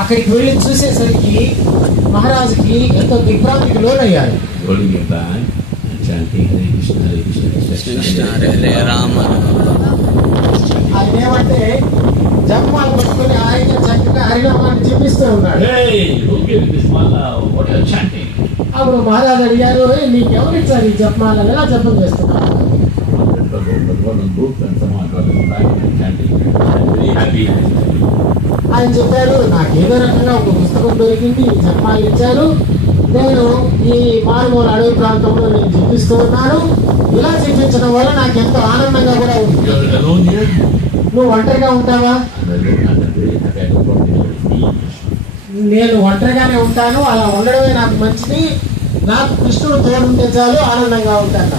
అక్కడికి వెళ్ళి చూసేసరికి మహారాజుకి ఎంతో దిగ్భ్రాంతికి లోనయ్యారు. ఆయన ఏమంటే జపమాల పట్టుకుని ఆయన చక్కగా హరినామాన్ని చూపిస్తూ ఉన్నాడు. అప్పుడు మహారాజు అడిగారు, నీకెవరు ఇచ్చారు ఈ జపమాలను, ఎలా జపం చేస్తున్నారు? ఆయన చెప్పారు, నాకేదో రకంగా ఒక పుస్తకం దొరికింది, జపమాలు ఇచ్చారు, నేను ఈ మారుమూల అడవి ప్రాంతంలో నేను చూపిస్తూ ఉన్నాను. ఇలా చూపించడం వల్ల నాకు ఎంతో ఆనందంగా కూడా ఉంది. నువ్వు ఒంటరిగా ఉంటావా? నేను ఒంటరిగానే ఉంటాను, అలా ఉండడమే నాకు మంచిది. నాకు కృష్ణుడు తోడుంటే చాలు, ఆనందంగా ఉంటాను.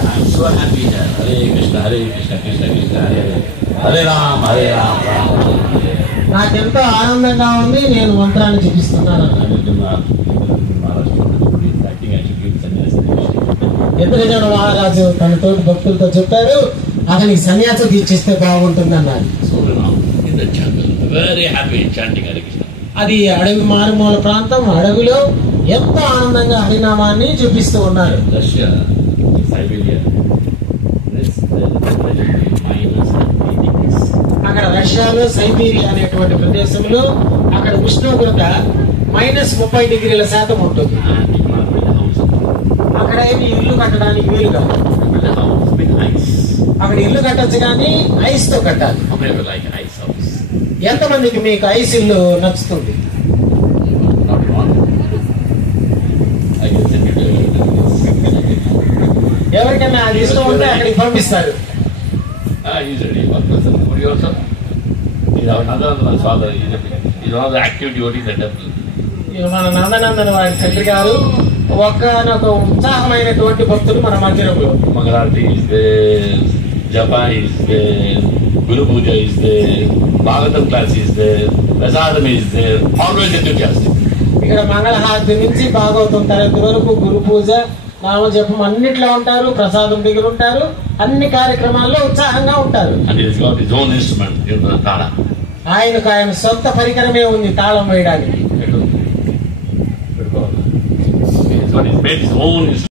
నాకెంతో ఆనందంగా ఉంది, నేను మంత్రాన్ని చూపిస్తున్నాను. ఎదురుజన మహారాజు తన తోటి భక్తులతో చెప్పారు, అతనికి సన్యాసం తీర్చిస్తే బాగుంటుంది అన్నారు. అది అడవి మారుమూల ప్రాంతం, అడవిలో ఎంతో ఆనందంగా హరినామాన్ని చూపిస్తూ ఉన్నారు. అక్కడ రష్యాలో సైబీరియా అనేటువంటి ప్రదేశంలో అక్కడ ఉష్ణోగ్రత -30°C ఉంటుంది. అక్కడ ఏమి ఇల్లు కట్టడానికి వీలు కాదు. అక్కడ ఇల్లు కట్టచ్చు కానీ ఐస్ తో కట్టాలి. ఎంతమందికి మీకు ఐస్ ఇల్లు నచ్చుతుంది? ఎవరికైనా అది ఇష్టం ఉంటే అక్కడికి పంపిస్తారు. మన నందనందన వారి తండ్రి గారు ఒక్కనొక ఉత్సాహమైనటువంటి భక్తులు మన మందిరంలో. Mangalarti is there, Japa is there, Guru Puja is there, Bhagavatam class is there, Prasadam is there, always enthusiastic. ఇక్కడ మంగళహారతి నుంచి భాగవతం తరగతి వరకు గురు పూజ, నామజపం అన్నిట్లో ఉంటారు, ప్రసాదం దగ్గర ఉంటారు, అన్ని కార్యక్రమాల్లో ఉత్సాహంగా ఉంటారు. And he has got his own instrument, Tala. ఆయనకు ఆయన సొంత పరికరమే ఉంది తాళం వేయడానికి. He's got his own instrument.